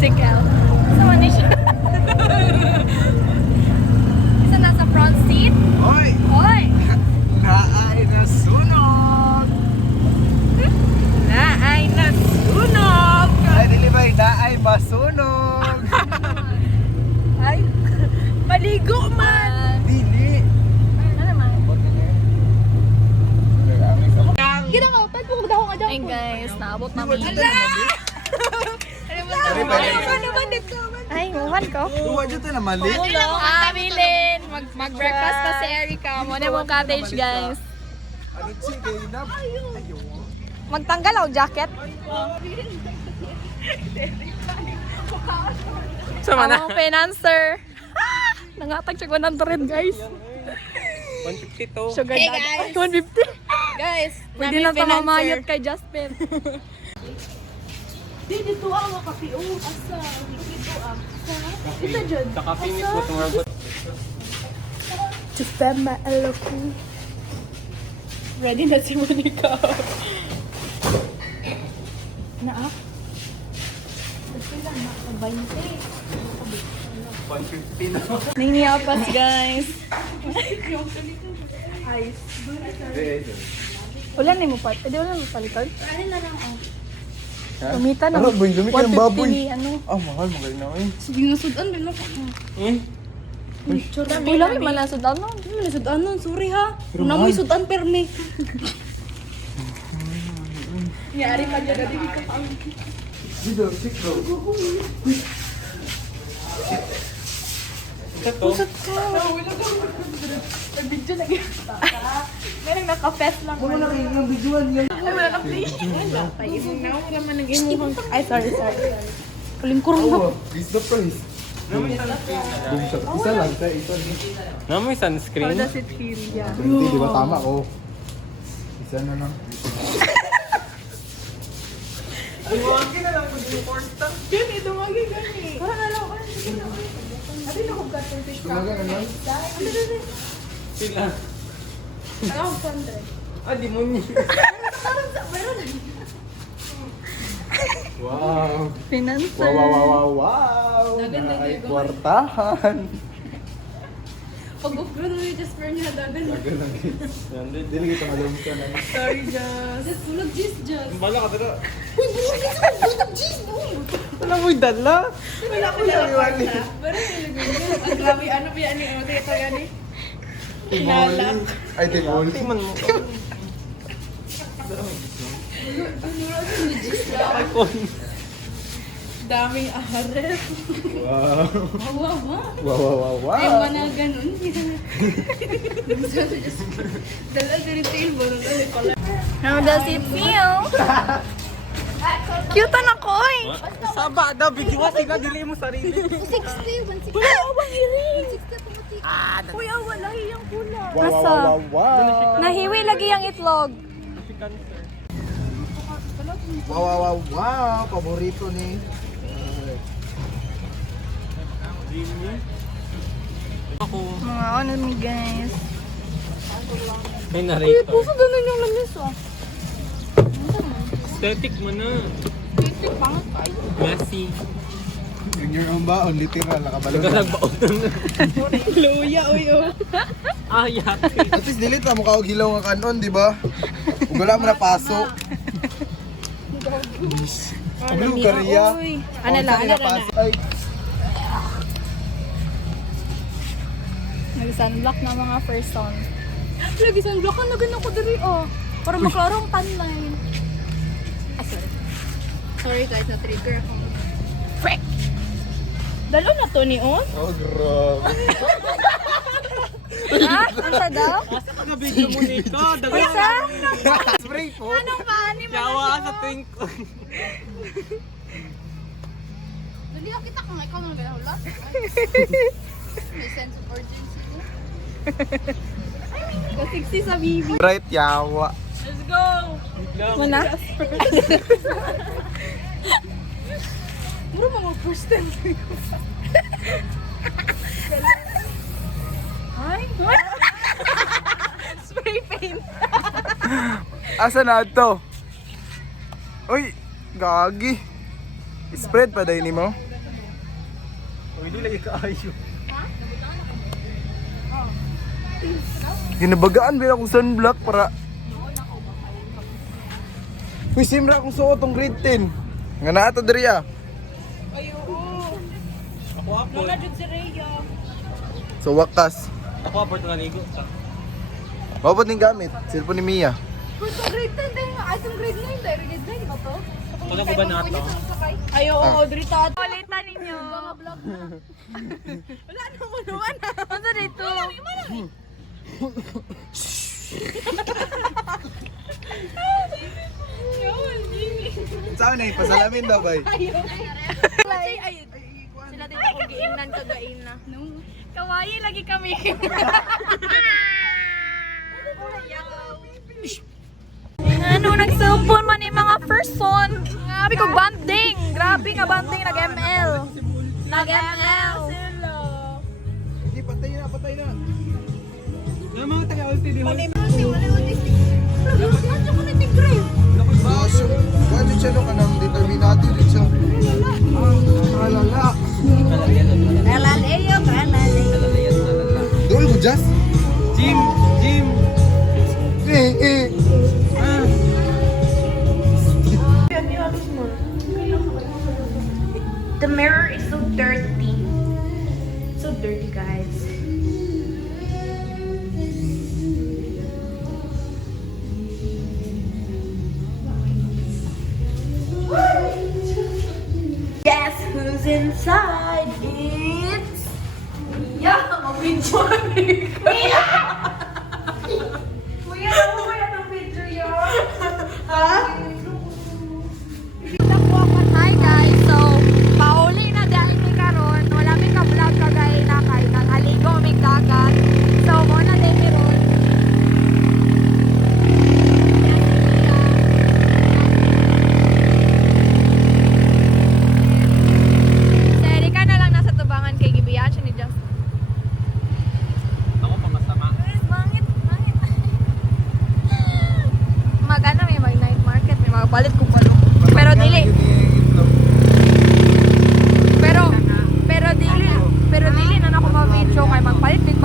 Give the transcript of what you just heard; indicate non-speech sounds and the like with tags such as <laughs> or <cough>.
tricycle. Sama ni siya. <laughs> Isa nasa front seat. Hoy! Hoy! Naay na sunog! Na ay nasunog! Ay, dili ba? Naay masunog! <laughs> Ay, maligo man! Dili! Ano naman? Kita ka, pwede po daw ka dyan. Ay guys, naabot namin. Ala! Ay, muhan ko. Duwa tayo na mali. Ah, Bilin! Mag mag-breakfast pa si Erica. Muna mo cottage, guys. Ano si. Magtanggal ako jacket. Sama na. Ang financer. <laughs> Nangatag siya 100 guys. 152. Sugar hey guys. 150. Guys, Pwede na ito mamayot kay <laughs> Dito ang makapiu. Asa? Dito ang. Ito dyan. Finish mo tumarbot. Jasper ko. Ready na si Monica. Na ah? 150 na. Niniapas guys. Wala na mo pa. Pwede wala mo palitan? Ano na lang oh. Lumita na. Ano, boy, lumit ng baboy. 150 ni ano. Ah, mahal, magaling na eh. Sige nga sudan. Bilo ko. Hmm? Wala may malasod ano. Ano na sudan nun? Sorry ha. Una mo mahal. sudan perme. Yari pa dyan. Dili ka pa. Dito, six bro. Ito to. Nag-video na yun. Meron naka-fest lang. Ano na kayo ng videoan yan? Ay, wala ka-play. Ay, sorry, sorry. Kulingkurong na. Oh, is the price. Boom shot. Isa lang, sa isa lang. Na may sunscreen. How does it feel? Yeah. 20, di ba tama ko? Isa na lang. Gani, dumagi gani. Na lang. Abi na lang. Sila. Ako, Sandre. Ah, demonyo. Wow. Financer. Wow, wow, wow, wow, wow. Ay, kwartahan. Pag upro na ni Jasper niya, dagan. Laga lang. Yan. Dili kita malum ka na. Sorry, Jas. Just tulog, Jis, Jas. Bala ka dito. Wala mo'y dala. Wala ko lang wala. Pero nilagay Ang grabe, ano ba yan? Ano kaya yan eh? Timoli. Ay, timoli. Timan mo. Ay, kon. Daming aharet. Wow. Wow, wow. Wow, wow, wow, Ay, wow. mana ganun. Dala ganito yung balon ulit pala. How does it feel? Cute na ko eh. Saba daw. Bigyan ka sila. Dili mo sarili. 60, 160. Wala ako bang hiling? Kuya, wala hiyang pula. Wow, wow, wow, wow. Nahiwi lagi yung itlog. Wow, wow, wow, wow. Paborito ni. Ako. Mga ano ni guys. May narito. Puso doon na yung lamis ah. Aesthetic mo na. Messy. In your own baon, literal. Nakabalo na. Nagkalagbaon na. Luya, uy, oh. Ah, yate. At least dili ta mo kaog hilaw nga kanon, di ba? Ug wala mo na pasok. Blue Korea. Ano lang, ano lang. Ay, Nag-sunblock na mga person. Lagi sunblock ka na ganun ko dali oh. Para makarong panline. Ah, sorry. Sorry guys, na-trigger ako. Frick! Dalo na to ni On? oh grabe. Ha? <laughs> Ang sa daw? Asa ka video mo nito? Isa? <laughs> Spray po. Anong paani mo? Yawa ka sa tuwing ko. Dali, kita kung ikaw nang gano'n <laughs> May sense of urgency. Kasiksi sa bibi. Bright yawa. Let's go! Muna? <laughs> Muro mga first time. Ay! <laughs> Spray paint. <laughs> Asa na to? Uy, gagi. Spread pa dahil ni mo? Uy, di lagi kaayo. Ginabagaan ba akong sunblock para... Uy, simra akong suot tong grade 10. Nga na ato diri ah. Ako apod. So wakas. Ako apod nga ligo. Mabot ning gamit. Cellphone ni Mia. Itong grade 10 din nga. Ay, itong grade 9 dahil grade 9 ba to? Kung ako ba na ito? Ayo, Ah. Audrey tat. Ulit na ninyo. Mga vlog na. Wala na mo naman. Ano dito? Saan na pasalamin daw bay. Ay, ay. Sila din ako giingnan kagain na. Kawaii lagi kami. ano, nag-cellphone man yung mga person. Grabe ko banding. Grabe nga banding. Nag-ML. Nag-ML. Hindi patay na, patay na. Yung mga taga-ulti di mo. Boss, wala siya no kanang determinado. Ah, alala. Kalaleo, kalaleo. Dol mo just. Jim! Jim! Eh, eh. The mirror is so dirty. So dirty, guys. Inside? It's <laughs> yeah, I'm enjoying. ไปปิด